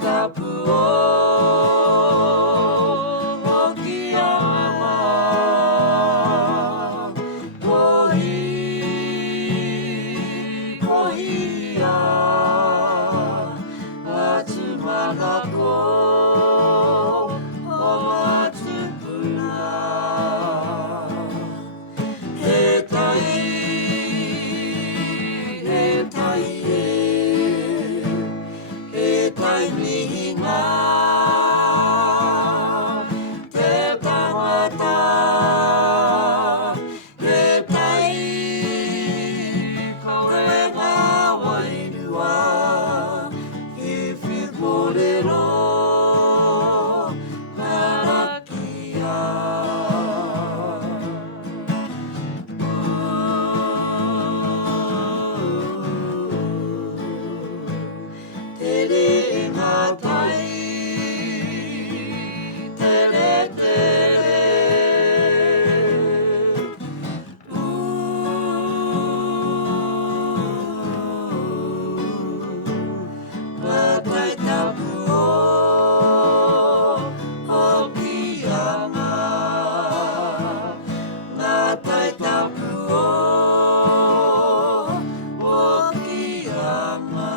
tapu o Okiama Pohia Atumanako O Matupuna He tai mihinga Te tangata He tai Koe ngā wairua I whiporero Karakia Tere ngā tai Tere Ngā tai tapu o Okiama Ngā tai tapu o Okiama